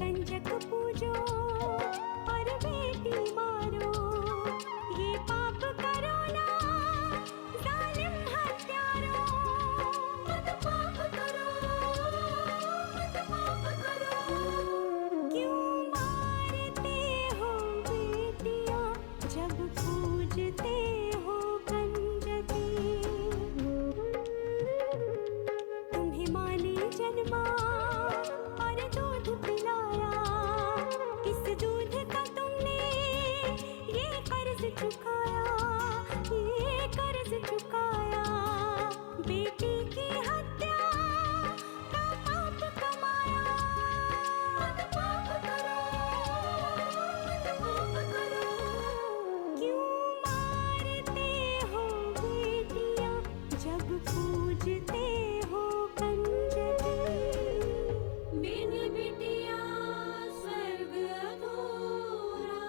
कंजक पूजो और बेटी मारो, ये पाप करो ना जालिम हत्यारो। मत पाप करो, मत पाप करो। क्यों मारते हो बेटियां जब पूजते हो कंजकी। तुम्हें माँ ने जन्मा और दूध पिलाया, इस दूध का तुमने ये कर्ज चुकाया, ये कर्ज चुकाया। बेटी की हत्या का पाप कमाया। मत पाप करो, मत पाप करो। क्यों मारते हो बेटियां जब पूजते हो कंजकी। बिन बिटिया स्वर्ग अधूरा।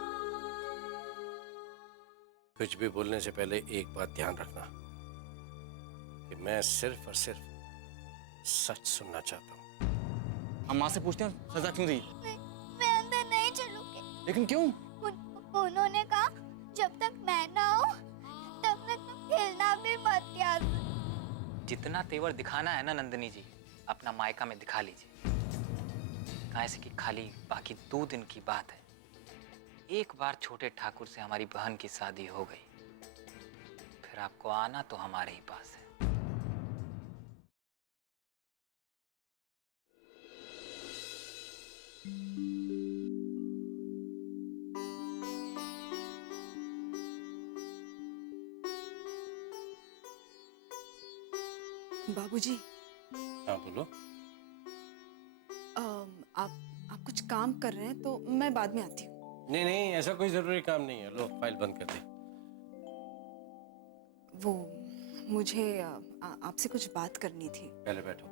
कुछ भी बोलने से पहले एक बात ध्यान रखना कि मैं सिर्फ और सिर्फ सच सुनना चाहता हूँ। हम माँ से पूछते हैं सजा क्यों दी? मैं अंदर नहीं चलूंगी। लेकिन क्यों? उन्होंने कहा जब तक मैं ना हूँ तब तक तुम खेलना भी मत यार। जितना तेवर दिखाना है ना नंदिनी जी, अपना मायका में दिखा लीजिए। कहाँ से कि खाली बाकी 2 दिन की बात है। एक बार छोटे ठाकुर से हमारी बहन की शादी हो गई, फिर आपको आना तो हमारे ही पास है। बाबूजी, हाँ बोलो। आप कुछ काम कर रहे हैं तो मैं बाद में आती हूँ। नहीं नहीं, ऐसा कोई जरूरी काम नहीं है। लो फाइल बंद कर दे। वो मुझे आपसे कुछ बात करनी थी। पहले बैठो।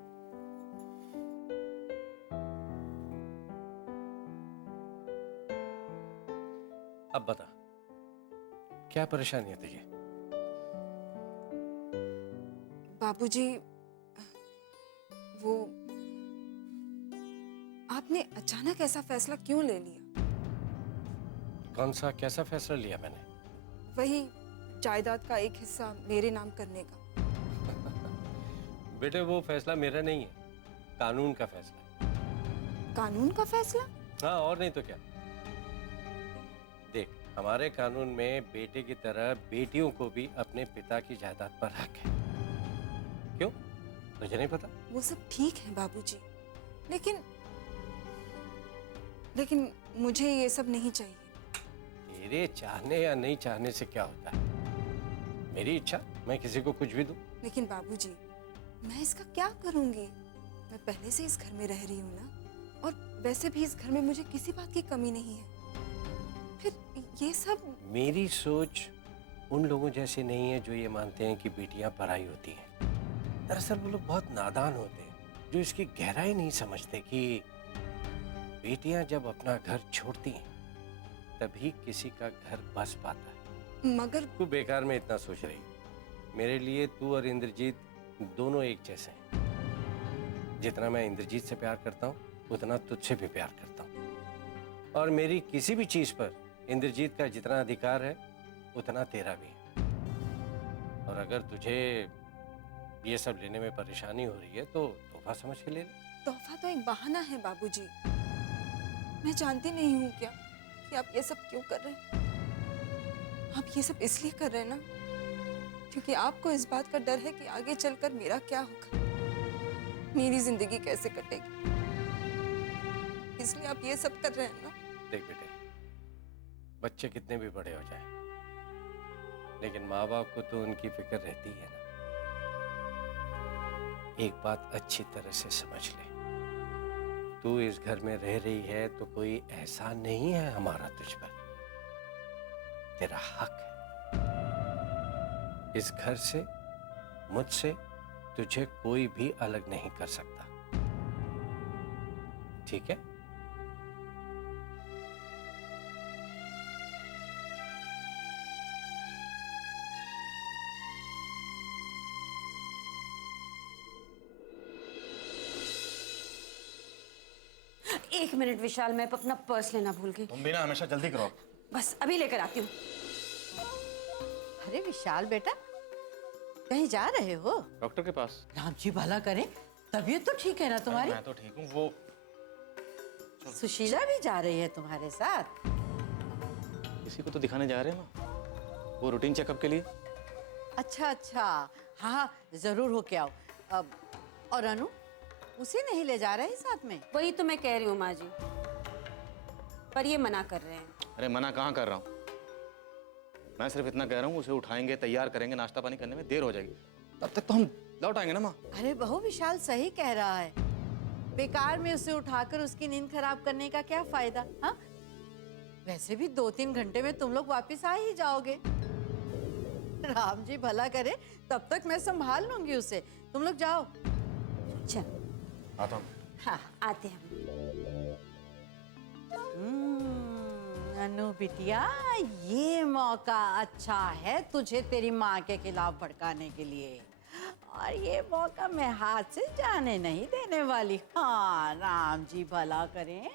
अब बता, क्या परेशानी है तुझे? बाबूजी, वो आपने अचानक ऐसा फैसला क्यों ले लिया? कौन सा कैसा फैसला लिया मैंने? वही जायदाद का एक हिस्सा मेरे नाम करने का। बेटे वो फैसला मेरा नहीं है, कानून का फैसला है। कानून का फैसला? हाँ, और नहीं तो क्या। देख, हमारे कानून में बेटे की तरह बेटियों को भी अपने पिता की जायदाद पर हक है। क्यों, तुझे नहीं पता? वो सब ठीक है बाबूजी, लेकिन मुझे ये सब नहीं चाहिए। तेरे चाहने या नहीं चाहने से क्या होता है? मेरी इच्छा, मैं किसी को कुछ भी दूं। लेकिन बाबूजी, मैं इसका क्या करूंगी? मैं पहले से इस घर में रह रही हूँ ना, और वैसे भी इस घर में मुझे किसी बात की कमी नहीं है। फिर ये सब। मेरी सोच उन लोगों जैसी नहीं है जो ये मानते हैं कि बेटियां पराई होती हैं। दरअसल वो लोग बहुत नादान होते हैं जो इसकी गहराई नहीं समझते कि बेटियां जब अपना घर छोड़ती हैं तभी किसी का घर बस पाता है। मगर तू बेकार में इतना सोच रही। मेरे लिए तू और इंद्रजीत दोनों एक जैसे हैं। जितना मैं इंद्रजीत से प्यार करता हूँ उतना तुझसे भी प्यार करता हूँ, और मेरी किसी भी चीज पर इंद्रजीत का जितना अधिकार है उतना तेरा भी है। और अगर तुझे ये सब लेने में परेशानी हो रही है तो तोहफा समझ के ले ले। तोहफा तो एक बहाना है बाबूजी। मैं जानती नहीं हूँ क्या कि आप ये सब क्यों कर रहे हैं। आप ये सब इसलिए कर रहे हैं ना क्योंकि आपको इस बात का डर है कि आगे चलकर मेरा क्या होगा, मेरी जिंदगी कैसे कटेगी, इसलिए आप ये सब कर रहे हैं ना। देख बेटे, बच्चे कितने भी बड़े हो जाएं, लेकिन माँ बाप को तो उनकी फिक्र रहती है ना। एक बात अच्छी तरह से समझ ले, तू इस घर में रह रही है तो कोई एहसान नहीं है हमारा तुझ पर, तेरा हक है। इस घर से, मुझसे तुझे कोई भी अलग नहीं कर सकता, ठीक है? एक मिनट विशाल, मैं अपना पर्स लेना भूल गई। तुम भी ना हमेशा जल्दी करो। बस अभी लेकर आती हूँ। अरे विशाल बेटा, कहीं जा रहे हो? डॉक्टर के पास। राम जी भला करे, तबीयत तो ठीक है ना तुम्हारी? मैं तो ठीक हूँ। वो सुशीला भी जा रही है तुम्हारे साथ? किसी को तो दिखाने जा रहे हैं ना, वो रूटीन चेकअप के लिए। अच्छा अच्छा, हाँ जरूर होके आओ। और अनु, उसे नहीं ले जा रहे साथ में? वही तो मैं कह रही हूँ माँ जी, पर ये मना कर रहे हैं। अरे मना कहाँ कर रहा हूँ, मैं सिर्फ इतना कह रहा हूँ उसे उठाएंगे, तैयार करेंगे, नाश्ता पानी करने में देर हो जाएगी, तब तक तो हम लौट आएंगे ना माँ। अरे बहू विशाल सही कह रहा है, बेकार में उसे उठाकर उसकी नींद खराब करने का क्या फायदा? हाँ, वैसे भी 2-3 घंटे में तुम लोग वापस आ ही जाओगे। राम जी भला करे, तब तक मैं संभाल लूंगी उसे, तुम लोग जाओ। चल आता हूँ। हाँ आते हैं। अनु बिटिया, ये मौका अच्छा है तुझे तेरी माँ के खिलाफ भड़काने के लिए, और ये मौका मैं हाथ से जाने नहीं देने वाली। हाँ, राम जी भला करें।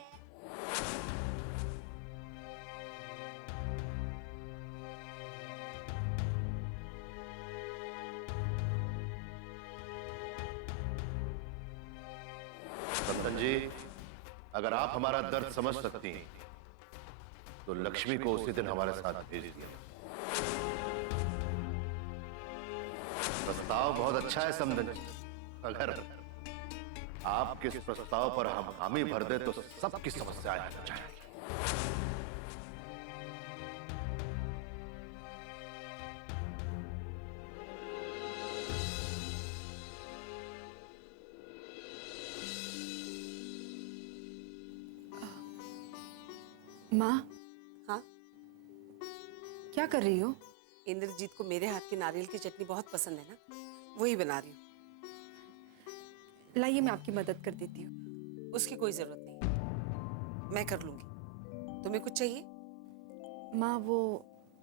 नंदन जी, अगर आप हमारा दर्द समझ सकती हैं तो लक्ष्मी को उसी दिन हमारे साथ भेज दिया। प्रस्ताव बहुत अच्छा है समदन जी, अगर आपके इस प्रस्ताव पर हम हामी भर दे तो सबकी समस्याएं हल जाएंगी। माँ, हाँ क्या कर रही हो? इंद्रजीत को मेरे हाथ की नारियल की चटनी बहुत पसंद है ना, वही बना रही हूँ। लाइए मैं आपकी मदद कर देती हूँ। उसकी कोई जरूरत नहीं, मैं कर लूंगी। तुम्हें कुछ चाहिए? माँ, वो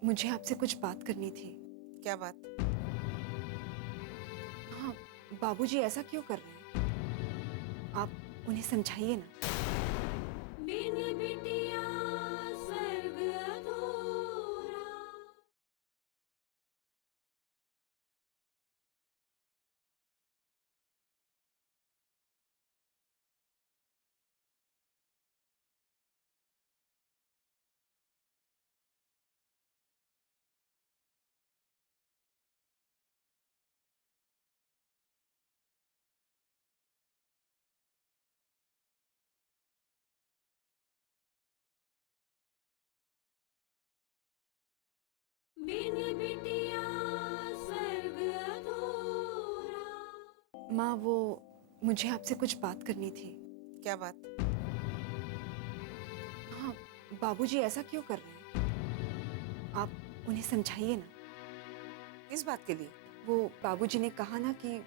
मुझे आपसे कुछ बात करनी थी। क्या बात? हाँ, बाबूजी ऐसा क्यों कर रहे हैं? आप उन्हें समझाइए ना। बिन बिटिया स्वर्ग अधूरा। बिन बिटिया स्वर्ग अधूरा। माँ, वो मुझे आपसे कुछ बात करनी थी। क्या बात? हाँ, बाबूजी ऐसा क्यों कर रहे हैं? आप उन्हें समझाइए ना। किस बात के लिए? वो बाबूजी ने कहा ना कि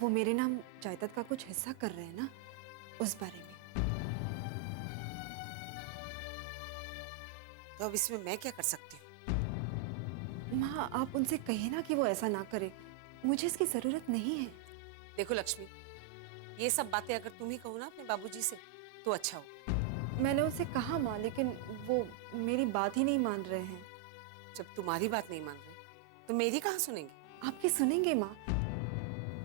वो मेरे नाम जायदाद का कुछ हिस्सा कर रहे हैं ना, उस बारे में। तो अब इसमें मैं क्या कर सकती हूँ? माँ, आप उनसे कहिए ना कि वो ऐसा ना करे, मुझे इसकी जरूरत नहीं है। देखो लक्ष्मी, ये सब बातें अगर तुम ही कहो ना अपने बाबूजी से तो अच्छा हो। मैंने उनसे कहा माँ, लेकिन वो मेरी बात ही नहीं मान रहे हैं। जब तुम्हारी बात नहीं मान रहे तो मेरी कहाँ सुनेंगे? आपकी सुनेंगे माँ,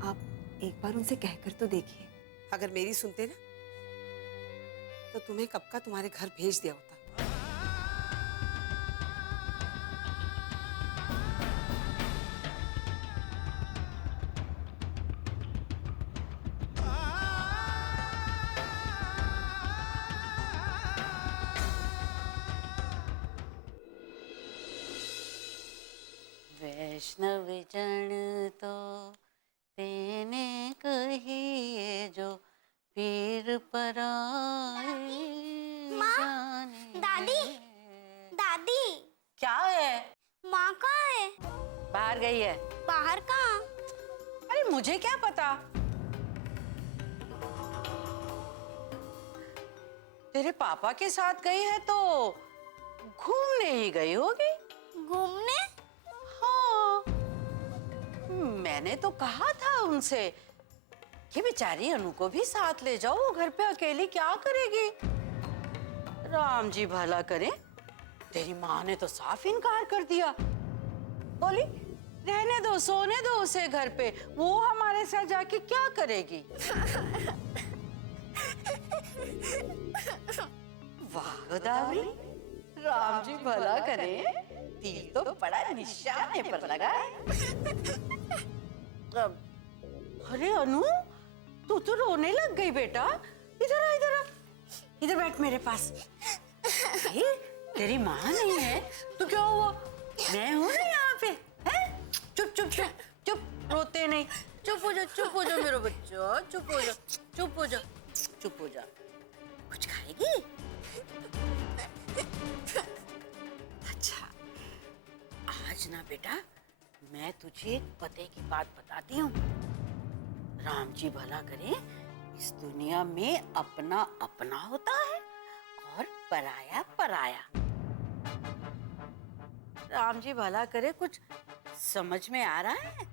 आप एक बार उनसे कहकर तो देखिए। अगर मेरी सुनते ना तो तुम्हें कब का तुम्हारे घर भेज दिया होता। वैष्णव जन तो तेने कहिए जो पीर पराए जाने। दादी, दादी, क्या है? माँ कहाँ है? बाहर गई है। बाहर कहाँ? अरे मुझे क्या पता, तेरे पापा के साथ गई है तो घूमने ही गई होगी। घूमने? हाँ, मैंने तो कहा था उनसे कि बेचारी अनु को भी साथ ले जाओ, वो घर पे अकेली क्या करेगी। राम जी भला करे, तेरी माँ ने तो साफ इनकार कर दिया, बोली रहने दो, सोने दो उसे घर पे, वो हमारे साथ जाके क्या करेगी। वाह गोदावरी, राम जी भला करे, तीर तो बड़ा निशाने पर लगा है। अरे अनु, तू तो रोने लग गई बेटा। इधर आ, इधर आ, इधर बैठ मेरे पास। ये तेरी माँ नहीं है तो क्या हुआ, मैं हूँ ना यहाँ पे, है? चुप चुप चुप चुप, रोते नहीं, चुप हो जा मेरा बच्चा, चुप हो जा, चुप हो जा, चुप हो जा। कुछ खाएगी? अच्छा, आज ना बेटा मैं तुझे एक पते की बात बताती हूँ। राम जी भला करे, इस दुनिया में अपना अपना होता है और पराया पराया। राम जी भला करे, कुछ समझ में आ रहा है?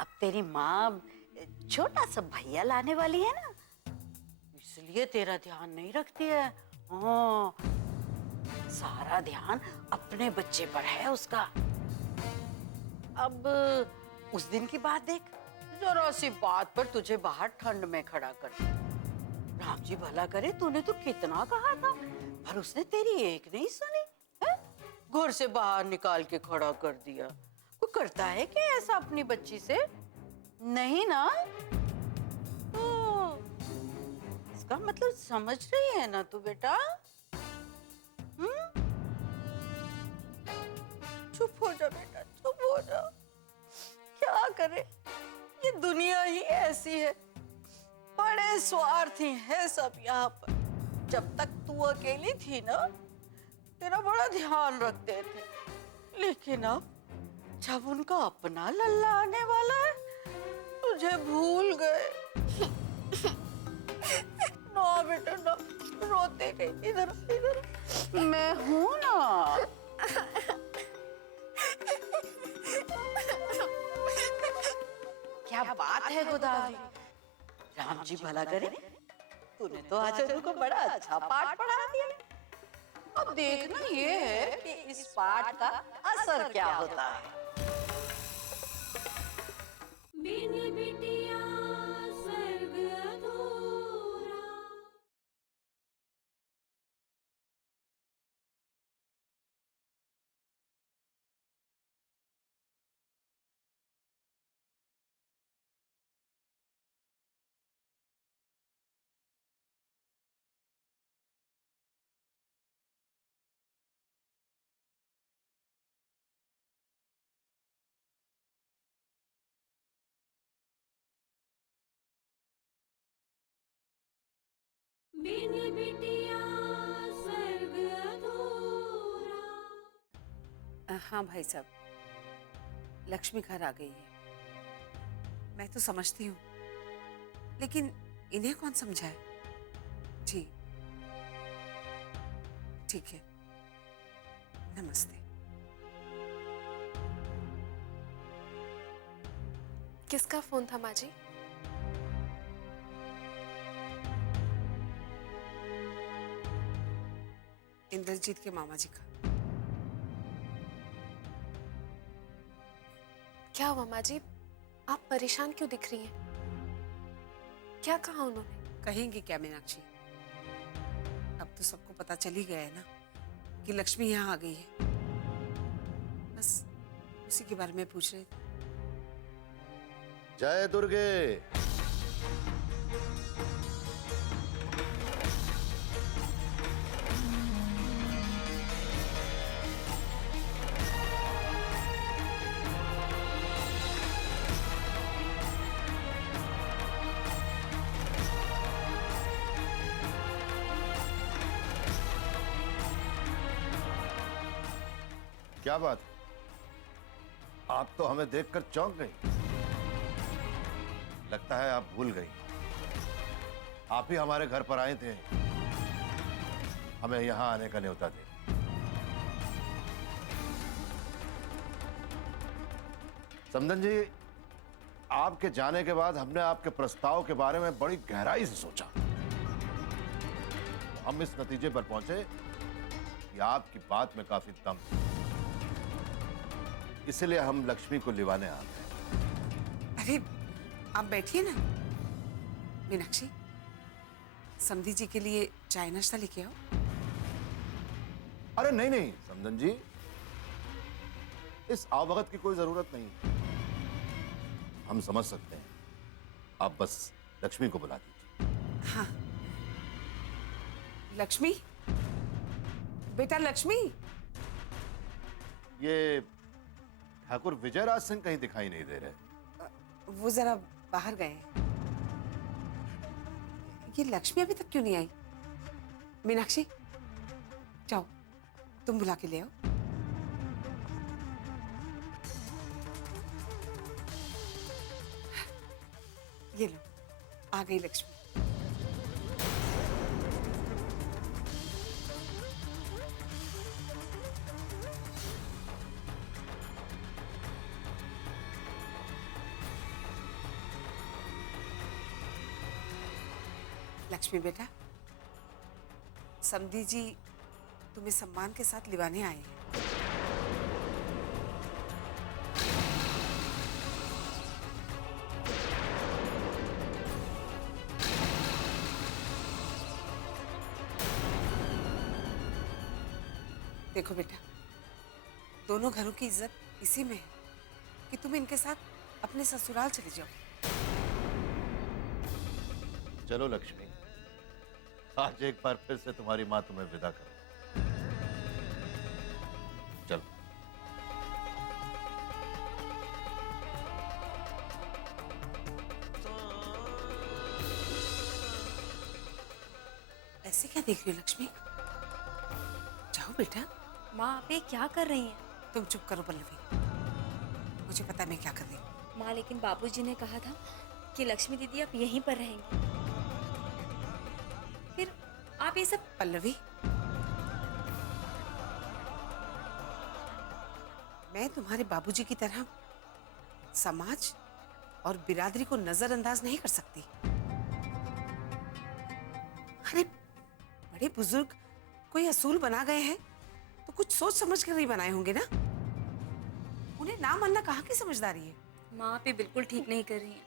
अब तेरी माँ छोटा सा भैया लाने वाली है ना, इसलिए तेरा ध्यान नहीं रखती है। हाँ, सारा ध्यान अपने बच्चे पर है उसका। अब उस दिन की बात देख, जरा सी बात पर तुझे बाहर ठंड में खड़ा कर दिया। राम जी भला करे, तूने तो कितना कहा था, पर उसने तेरी एक नहीं सुनी है? घर से बाहर निकाल के खड़ा कर दिया। कोई करता है क्या ऐसा अपनी बच्ची से? नहीं ना? तो इसका मतलब समझ रही है ना तू बेटा? चुप हो जा बेटा, चुप हो जा। क्या करे, ये दुनिया ही ऐसी है, बड़े स्वार्थी है सब यहाँ पर। जब तक तू अकेली थी ना, तेरा बड़ा ध्यान रखते थे, लेकिन अब जब उनका अपना लल्ला आने वाला है, तुझे भूल गए। ना बेटा ना, रोते गई, इधर इधर, मैं हूं ना। क्या बात है गोदावरी, राम जी भला करे, तूने तो आज अनु को बड़ा अच्छा पाठ पढ़ा दिया। अब देखना ये है कि इस पाठ का असर क्या होता है। बिन बिटिया स्वर्ग अधूरा। बिन बिटिया स्वर्ग अधूरा। हाँ भाई साहब, लक्ष्मी घर आ गई है। मैं तो समझती हूँ, लेकिन इन्हें कौन समझाए? जी ठीक है, नमस्ते। किसका फोन था माँ जी? इंद्रजीत के मामा जी का। क्या हुआ माँ जी, आप परेशान क्यों दिख रही हैं? क्या कहा उन्होंने? कहेंगे क्या मीनाक्षी, अब तो सबको पता चल ही गया है ना कि लक्ष्मी यहाँ आ गई है। बस उसी के बारे में पूछ रहे थे। जय दुर्गे। क्या बात, आप तो हमें देखकर चौंक गई। लगता है आप भूल गई, आप ही हमारे घर पर आए थे हमें यहां आने का न्योता दे। समधन जी, आपके जाने के बाद हमने आपके प्रस्ताव के बारे में बड़ी गहराई से सोचा। हम इस नतीजे पर पहुंचे कि आपकी बात में काफी दम है। इसलिए हम लक्ष्मी को लिवाने आ गए। अरे आप बैठिए ना। मीनाक्षी, समधी जी के लिए चाय नाश्ता लेके आओ। अरे नहीं नहीं समधन जी, इस आवभगत की कोई जरूरत नहीं। हम समझ सकते हैं, आप बस लक्ष्मी को बुला दीजिए। हाँ, लक्ष्मी, बेटा लक्ष्मी। ये ठाकुर विजयराज सिंह कहीं दिखाई नहीं दे रहे। वो जरा बाहर गए हैं। ये लक्ष्मी अभी तक क्यों नहीं आई? मीनाक्षी, जाओ तुम बुला के ले आओ। ये लो, आ गई लक्ष्मी। लक्ष्मी बेटा, समधी जी तुम्हें सम्मान के साथ लिवाने आए हैं। देखो बेटा, दोनों घरों की इज्जत इसी में है कि तुम इनके साथ अपने ससुराल चले जाओ। चलो लक्ष्मी, आज एक बार फिर से तुम्हारी माँ तुम्हें विदा करे। चलो। ऐसे क्या देख रही हो लक्ष्मी? जाओ बेटा। माँ, आप ये क्या कर रही हैं? तुम चुप करो पल्लवी, मुझे पता है मैं क्या कर रही हूँ। माँ, लेकिन बाबूजी ने कहा था कि लक्ष्मी दीदी आप यहीं पर रहेंगी। फिर आप ये सब। पल्लवी, मैं तुम्हारे बाबूजी की तरह समाज और बिरादरी को नजरअंदाज नहीं कर सकती। अरे बड़े बुजुर्ग कोई असूल बना गए हैं तो कुछ सोच समझ कर नहीं बनाए होंगे ना। उन्हें ना मानना कहाँ की समझदारी है? माँ, आप ये बिल्कुल ठीक नहीं कर रही हैं।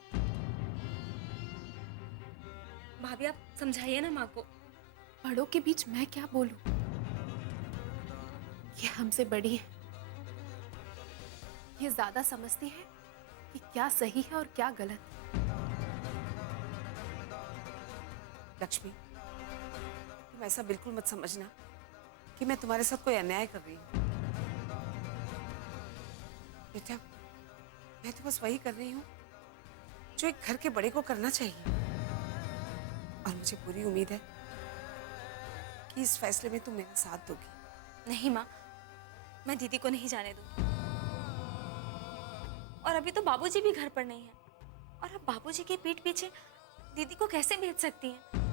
भाभी, आप समझाइए ना माँ को। बड़ों के बीच मैं क्या बोलूं? ये हमसे बड़ी है, ये ज्यादा समझती है कि क्या सही है और क्या गलत। लक्ष्मी, तुम ऐसा बिल्कुल मत समझना कि मैं तुम्हारे साथ कोई अन्याय कर रही हूँ। बेटा, मैं तो बस वही कर रही हूँ जो एक घर के बड़े को करना चाहिए। और मुझे पूरी उम्मीद है कि इस फैसले में तुम मेरा साथ दोगी। नहीं माँ, मैं दीदी को नहीं जाने दूंगी। और अभी तो बाबूजी भी घर पर नहीं है, और अब बाबूजी के पीठ पीछे दीदी को कैसे भेज सकती हैं?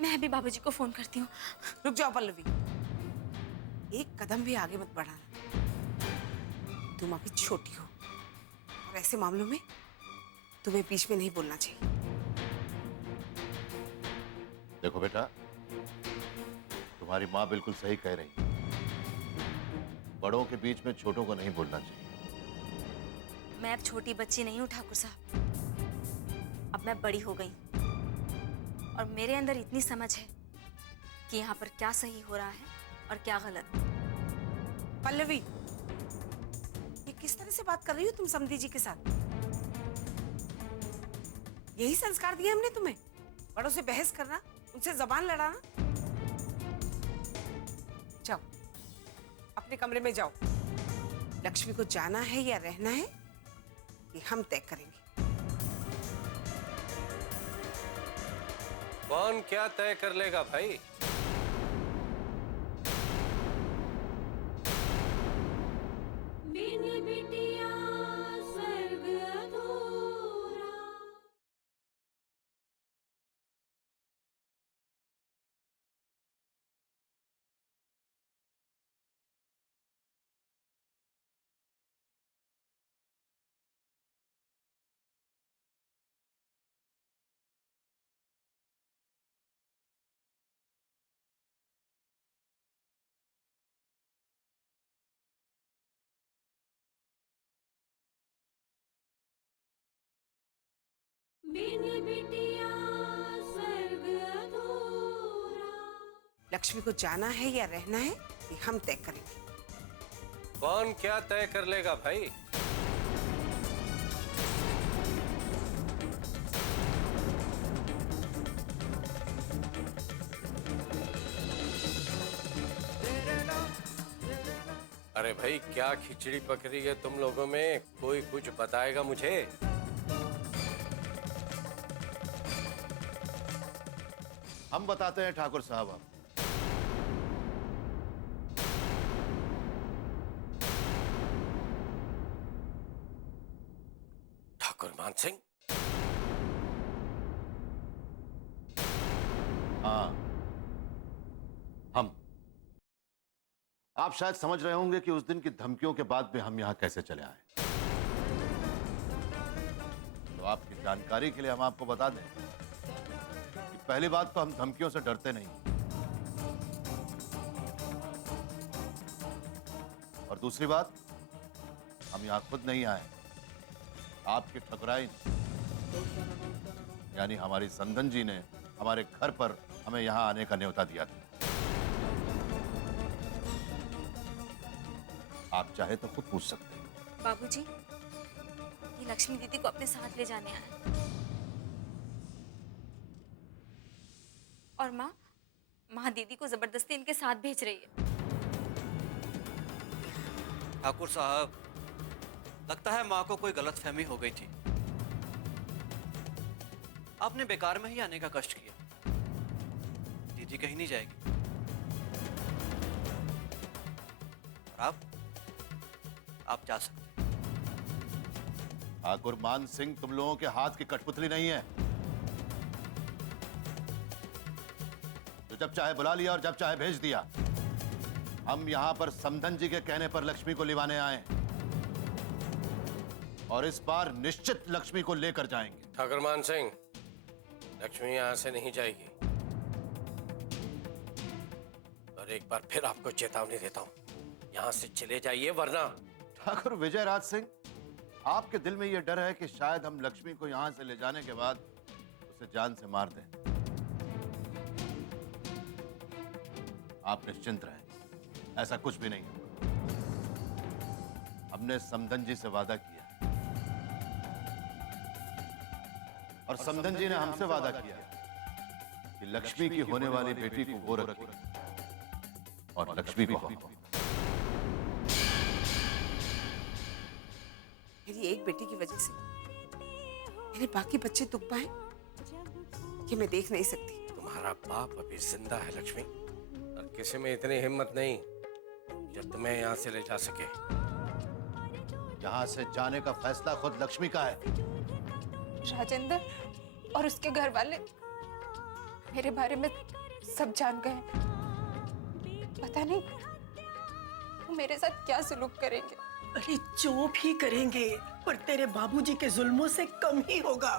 मैं अभी बाबूजी को फोन करती हूँ। रुक जाओ पल्लवी, एक कदम भी आगे मत बढ़ाना। तुम अभी छोटी हो और ऐसे मामलों में तुम्हें बीच में नहीं बोलना चाहिए। देखो बेटा, तुम्हारी माँ बिल्कुल सही कह रही है। बड़ों के बीच में छोटों को नहीं बोलना चाहिए। मैं अब छोटी बच्ची नहीं हूँ ठाकुर साहब, अब मैं बड़ी हो गई और मेरे अंदर इतनी समझ है कि यहाँ पर क्या सही हो रहा है और क्या गलत। पल्लवी, ये किस तरह से बात कर रही हो तुम समधी जी के साथ? यही संस्कार दिए हमने तुम्हें? बड़ों से बहस करना, उनसे जबान लड़ाना? जाओ अपने कमरे में जाओ। लक्ष्मी को जाना है या रहना है ये हम तय करेंगे। कौन क्या तय कर लेगा भाई? बिन बिटिया स्वर्ग अधूरा। लक्ष्मी को जाना है या रहना है ये हम तय करेंगे। कौन क्या तय कर लेगा भाई? अरे भाई, क्या खिचड़ी पक रही है तुम लोगों में? कोई कुछ बताएगा मुझे? हम बताते हैं ठाकुर साहब। ठाकुर मान सिंह? हाँ, हम। आप शायद समझ रहे होंगे कि उस दिन की धमकियों के बाद भी हम यहां कैसे चले आए। तो आपकी जानकारी के लिए हम आपको बता दें कि पहली बात तो हम धमकियों से डरते नहीं, और दूसरी बात, हम यहां खुद नहीं आए, आपकी ठकुराई यानी हमारी समधन जी ने हमारे घर पर हमें यहां आने का न्योता दिया था। आप चाहे तो खुद पूछ सकते हैं। बाबूजी, ये लक्ष्मी दीदी को अपने साथ ले जाने आए। और माँ दीदी को जबरदस्ती इनके साथ भेज रही है। ठाकुर साहब, लगता है माँ को कोई गलतफहमी हो गई थी। आपने बेकार में ही आने का कष्ट किया। दीदी कहीं नहीं जाएगी। और आप जा सकते हैं। ठाकुर मान सिंह तुम लोगों के हाथ की कठपुतली नहीं है, जो जब चाहे बुला लिया और जब चाहे भेज दिया। हम यहां पर समधन जी के कहने पर लक्ष्मी को लिवाने आए, और इस बार निश्चित लक्ष्मी को लेकर जाएंगे। ठाकुर मान सिंह, लक्ष्मी यहां से नहीं जाएगी। और एक बार फिर आपको चेतावनी देता हूं, यहां से चले जाइए वरना। ठाकुर विजय राज सिंह, आपके दिल में यह डर है कि शायद हम लक्ष्मी को यहां से ले जाने के बाद उसे जान से मार दें। आप निश्चिंत रहें, ऐसा कुछ भी नहीं होगा। हमने समधन जी से वादा किया, और समधन जी ने हमसे वादा किया कि लक्ष्मी की होने वाली बेटी को वो रखेगी और लक्ष्मी को हम। मेरी एक बेटी की वजह से मेरे बाकी बच्चे दुख पाए, कि मैं देख नहीं सकती। तुम्हारा बाप अभी जिंदा है लक्ष्मी, और किसी में इतनी हिम्मत नहीं जो तुम्हें यहाँ से ले जा सके। यहां से जाने का फैसला खुद लक्ष्मी का है। राजेंद्र और उसके घर वाले मेरे बारे में सब जान गए। पता नहीं वो मेरे साथ क्या सुलूक करेंगे। अरे जो भी करेंगे पर तेरे बाबूजी के जुल्मों से कम ही होगा।